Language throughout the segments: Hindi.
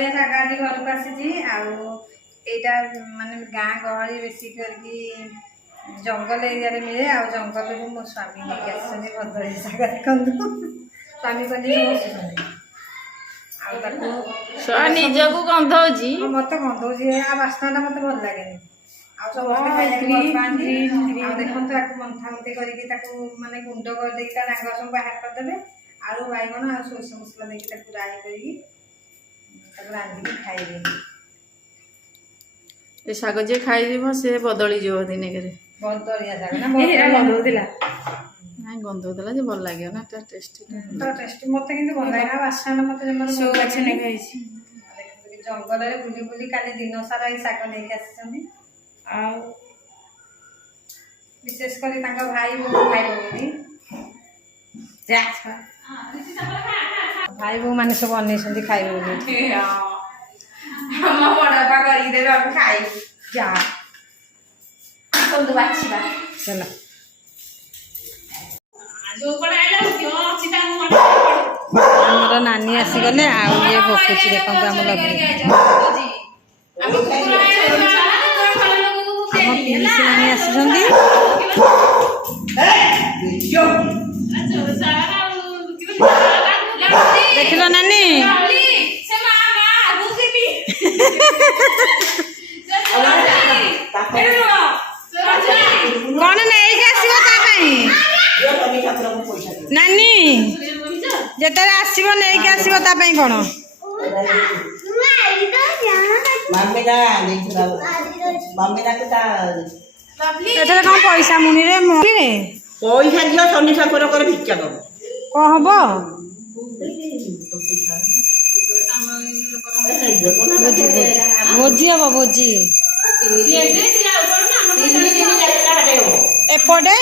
भदलिया शाग आज घर को आसी आईटा माने गाँ गहली बेसी करके जंगल एरिया मिले आ जंगल मो स्वामी नहीं आसते भदलिया शाग देखु स्वामी कहते निजक गंधौची मत गंधौची आ बास्ना मत भल लगे देखो मंथामती करके माने गुंड करदे डांग सब बाहर करदे आलू बैगण आ सोरिष मसला देकी राई कर रांधिकी खाइबे ए शाग जे खाइब से बदली जो दिने के बदलिया शाग ना गंधौला ना गंधौला जे भल लागे ना टेस्टी तो टेस्टी मत किंतु भल लागे बास्ना मत जमर सो अच्छे नहीं खाइছি जंगल रे बुली बुली काली दिन सारा ई शाग लेके आछछन्ती आ विशेष कर भाई बो खाइब बोली भाई बो मैंने सब अन खाइब बोली चलो आमर नानी आसीगले आए भोकुची देखो आम लगे पिसी नानी आसी देखिल नानी कौन नहीं आसो नानी जिते आसो नहीं आसो कौन एथरे कौन पैसा मुनि रे पैसा दियो शनि ठाकुर कर भिक्षा कर कौन हम भोजी हम भोजी एपटे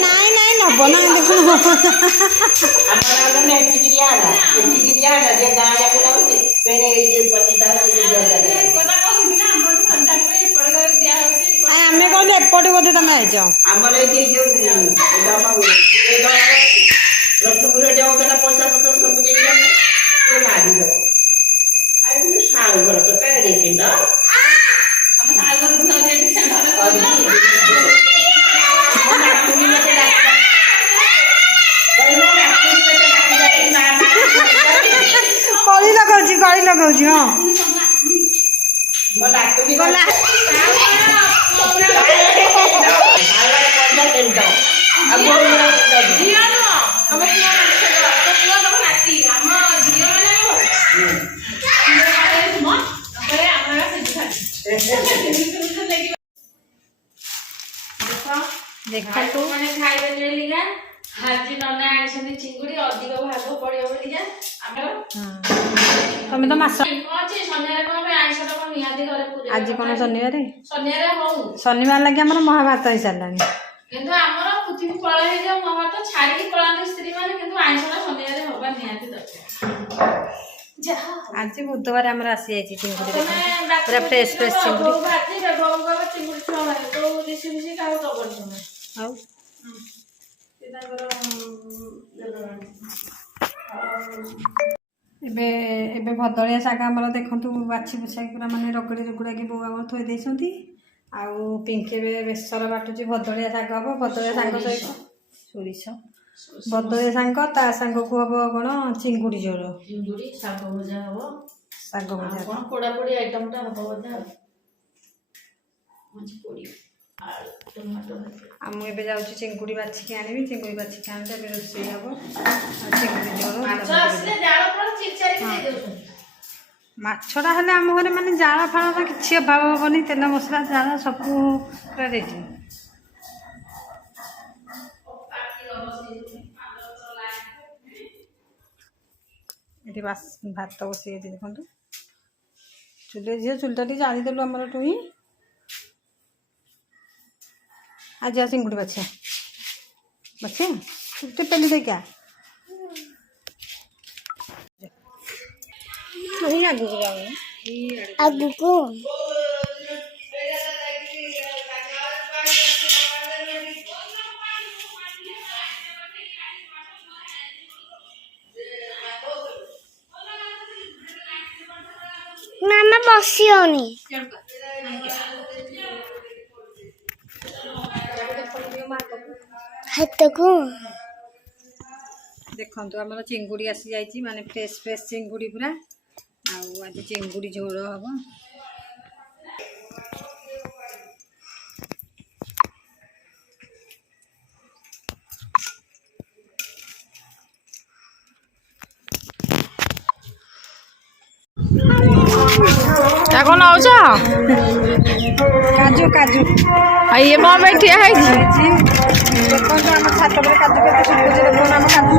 नाई नाई नब ना देखो आम कहलु एपटे बोधे तुम आज कड़ी लगाऊँ हाँ देखा तो मैंने खाइबे ले लिया हाजी नना आइसनी चिंगुड़ी अधिक भाग पड़ियो बोलिया आमर तमे तो मास अछि शनिवार कोन पे आइस तो कोन निहाती घरे पूरे आज कोन शनिवार हो शनिवार लागि हमर महाभारत होई सारलानी किंतु हमर पृथ्वी पळे हे जो महाभारत छाड़ी पळांत स्त्री माने किंतु आइस ना शनिवार होबा निहाती दरकार आज बुधवार हमर आसी आइछि चिंगुड़ी पूरा फ्रेश फ्रेश चिंगुड़ी भाजी बेबंगर चिंगुड़ी छुआ मारे तो देसी बिसी काउ तो बडछन हाउ एबे भदलिया शाग आमर देखु बाछी बुछा पूरा माने रगड़ी रुगुड़ा की बो आम थोई देइछंती आउ पिंके बेसर बाटुची भदलिया शाग हम भदलिया शाग सहित सोरिष भदलिया शाग ता शाग को हम कौन चिंगुड़ी झोल चिंगुड़ी शाग भजा हम शाग भजा कौन पोड़ा पोड़ी आइटम टा हम बोधा मछ पोड़ी आम ए जाऊँ चिंगुड़ी बाछिकी आनी चिंगुड़ी बाछिकी आने रोषे हम चिंगुड़ी झोल माछटा हेल्ले आम घर माने जाल फाल तो किसी अभाव हेनी तेल मसला जाल सब पूरा रेडी ये भात बसई देखो चूल्हे झील चूल्टा जादेलु आमर टुई आज आ चिंगुड़ी बाछिया बाछिया पेली दे क्या आगू को ଆସିବନି ହାତକୁ ଦେଖନ୍ତୁ ଆମର ଚିଙ୍ଗୁଡ଼ି ଆସିଯାଇଛି ମାନେ ଫ୍ରେଶ୍ ଫ୍ରେଶ୍ ଚିଙ୍ଗୁଡ଼ି ପୁରା ଆଉ ଆଜି ଚିଙ୍ଗୁଡ଼ି ଝୋଳ ହବ। କଣ ନଉଛ କାଜୁ କାଜୁ ଆଉ ଇଏ ମୋ ପାଇଁ ଠିଆ ହେଇଛି ଦେଖନ୍ତୁ ଆମ ଛାତ ଉପରେ କାଜୁ କେତେ ଶୁଖୁଛି ଦେଖନ୍ତୁ ଆମ କାଜୁ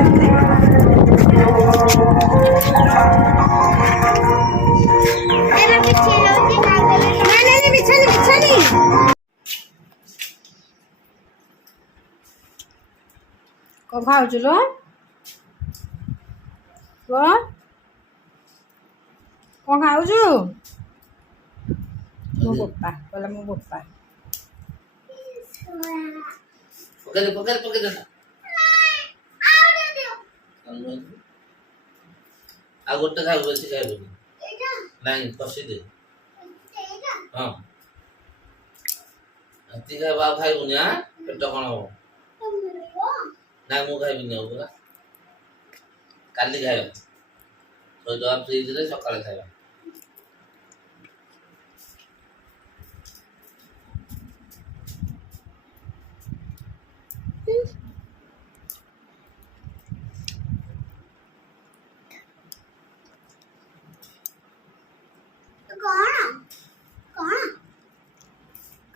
କଣ ଖାଉଛୁ ଲୋ କଣ ଖାଉଛୁ ମୋ ବୋପା କହିଲା ମୋ ବୋପା ପକେଇ ଆଉ ଗୋଟେ ଖାଇବୁ ବେଶୀ ଖାଇବୁନି ନାଇଁ କଷି ଦେ ହଁ ଏତିକି ଖାଇବୁ ଆଉ ଖାଇବୁନି ଆଁ ପେଟ କଣ ହବ ନାଇଁ ମୁଁ ଖାଇବିନି ଆଉ ପୁରା କାଲି ଖାଇବା ଥୋଇଦେବା ଫ୍ରିଜରେ ସକାଳେ ଖାଇବା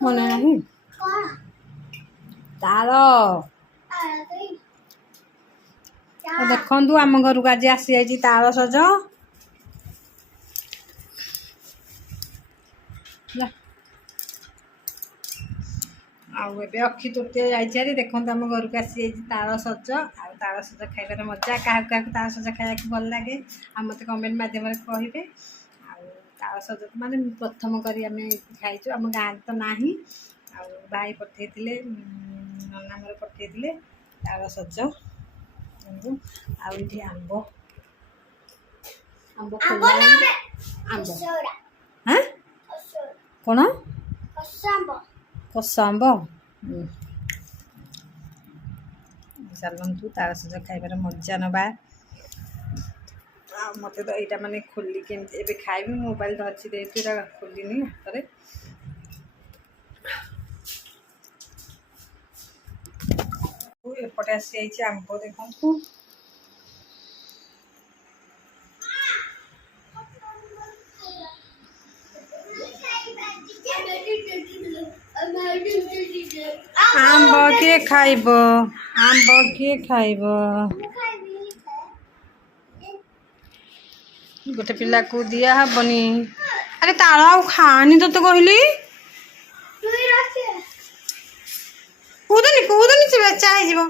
ମନେ ନାହିଁ ତାର ଦେଖନ୍ତୁ ଆମ ଘରକୁ ଆଜି ଆସିଯାଇଛି ତାଳ ସଜ ଆଉ ଏବେ ଅକ୍ଷି ତୃତୀୟ ଯାଇଛି ଆରି ଦେଖନ୍ତୁ ଆମ ଘରକୁ ଆସିଯାଇଛି ତାଳ ସଜ ଆଉ ତାଳ ସଜ ଖାଇବାର ମଜା କାହାକୁ କାହାକୁ ତାଳ ସଜ ଖାଇବାକୁ ଭଲ ଲାଗେ ଆଉ ମୋତେ କମେଣ୍ଟ ମାଧ୍ୟମରେ କହିବେ। ଆଉ ତାଳ ସଜ ମାନେ ପ୍ରଥମ କରି ଆମେ ଖାଇଛୁ ଆମ ଗାଁରେ ତ ନାହିଁ ଆଉ ଭାଇ ପଠେଇଥିଲେ ନନା ଆମର ପଠେଇଥିଲେ ତାଳ ସଜ ଆଉ ଏଠି ଆମ୍ବ ଆମ୍ବ ଆମ୍ବ ହାଁ କ'ଣ କଷା ଆମ୍ବ ଚାଲନ୍ତୁ ତାଳ ସଜ ଖାଇବାର ମଜା ନେବା। ଆଉ ମୋତେ ତ ଏଇଟା ମାନେ ଖୋଲି କେମିତି ଏବେ ଖାଇବି ମୋବାଇଲ ଧରିଛି ଯେହେତୁ ଏଇଟା ଖୋଲିନି ହାତରେ ଏପଟେ ଆସିଯାଇଛି ଆମ୍ବ ଦେଖନ୍ତୁ ଆମ୍ବ କିଏ ଖାଇବ ଗୋଟେ ପିଲାକୁ ଦିଆ ହବନି ଆରେ ତାଳ ଆଉ ଖାଆନି ତତେ କହିଲି କହୁଦନି ସେ ବେଚା ହେଇଯିବ